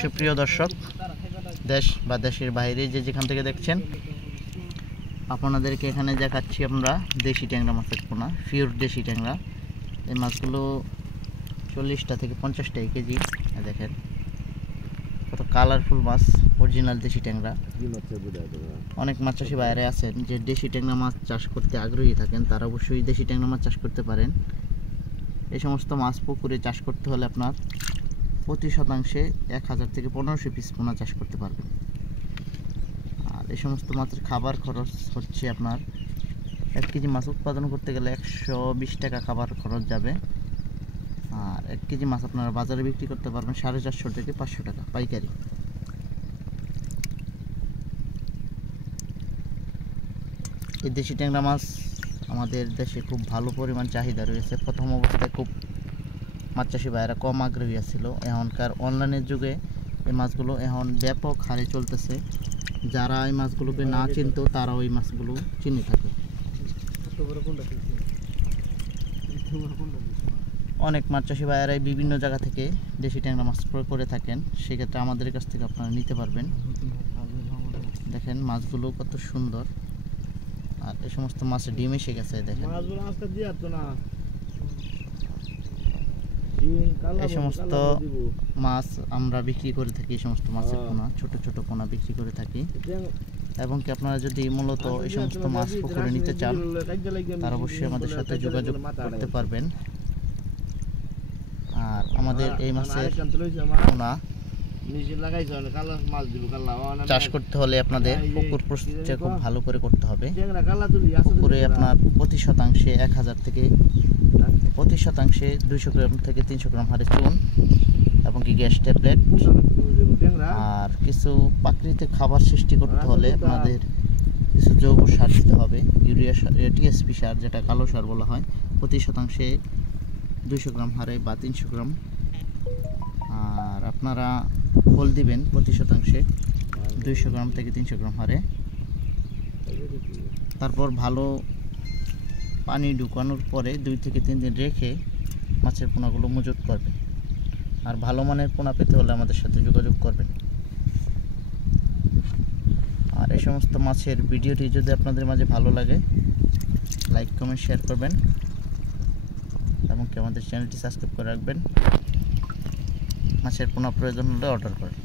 সুপ্রিয় দর্শক, দেশ বা দেশের বাইরে যে যেখান থেকে দেখছেন, আপনাদেরকে এখানে দেখাচ্ছি আমরা দেশি ট্যাংরা মাছের পোনা, পিওর দেশি ট্যাংরা। এই মাছগুলো 40টা থেকে 50টা কেজি। দেখেন কত কালারফুল মাছ, অরিজিনাল দেশি ট্যাংরা। অনেক মাছ চাষি বাইরে আছেন যে দেশি ট্যাংরা মাছ চাষ করতে আগ্রহী থাকেন, তারা অবশ্যই দেশি ট্যাংরা মাছ চাষ করতে পারেন। এই সমস্ত মাছ পুকুরে চাষ করতে হলে আপনার প্রতি শতাংশে 1000 থেকে 1500 পিস পোনা চাষ করতে পারবেন। আর এই সমস্ত মাছের খাবার খরচ হচ্ছে আপনার 1 কেজি মাছ উৎপাদন করতে গেলে 120 টাকা খাবার খরচ যাবে। আর 1 কেজি মাছ আপনারা বাজারে বিক্রি করতে পারবেন 450 থেকে 500 টাকা পাইকারি। এই দেশি ট্যাংরা মাছ আমাদের দেশে খুব ভালো পরিমাণ চাহিদা রয়েছে। প্রথম অবস্থায় খুব মাছ চাষি ভাইয়েরা কম আগ্রহী ছিল। এখনকার অনলাইনের যুগে এই মাছগুলো এখন ব্যাপক হারে চলতেছে। যারা এই মাছগুলোকে না চিনত তারা ওই মাছগুলো চিনে থাকে। অনেক মাছ চাষি ভাইয়েরাই বিভিন্ন জায়গা থেকে দেশি ট্যাংরা মাছ ক্রয় করে থাকেন, সেক্ষেত্রে আমাদের কাছ থেকে আপনারা নিতে পারবেন। দেখেন মাছগুলো কত সুন্দর। আর এই সমস্ত মাছের ডিম এসে গেছে। দেখেন এই সমস্ত মাছ আমরা বিক্রি করে থাকি। এই সমস্ত মাছের পোনা, ছোট ছোট পোনা বিক্রি করে থাকি। এবং কি আপনারা যদি মূলত এই সমস্ত মাছ পুকুরে নিতে চান, তারা অবশ্যই আমাদের সাথে যোগাযোগ করতে পারবেন। আর আমাদের এই মাছের পোনা চাষ করতে হলে আপনাদের পুকুর প্রস্তুতি খুব ভালো করে করতে হবে। পুকুরে আপনার প্রতি শতাংশে 1000 থেকে 200 গ্রাম থেকে 300 গ্রাম হারে চুন এবং কি গ্যাস ট্যাবলেট আর কিছু প্রাকৃতিক খাবার সৃষ্টি করতে হলে আপনাদের কিছু জৈব সার দিতে হবে। ইউরিয়া সার, টিএসপি সার, যেটা কালো সার বলা হয়, প্রতি শতাংশে 200 গ্রাম হারে বা 300 গ্রাম। আর আপনারা খোল দিবেন প্রতি শতাংশে 200 গ্রাম থেকে 300 গ্রাম হারে। তারপর ভালো পানি ঢুকানোর পরে 2 থেকে 3 দিন রেখে মাছের পোনাগুলো মজুত করবেন। আর ভালো মানের পোনা পেতে হলে আমাদের সাথে যোগাযোগ করবেন। আর এই সমস্ত মাছের ভিডিওটি যদি আপনাদের মাঝে ভালো লাগে, লাইক কমেন্ট শেয়ার করবেন এবং কি আমাদের চ্যানেলটি সাবস্ক্রাইব করে রাখবেন। মাছের পোনা প্রয়োজন হলে অর্ডার করেন।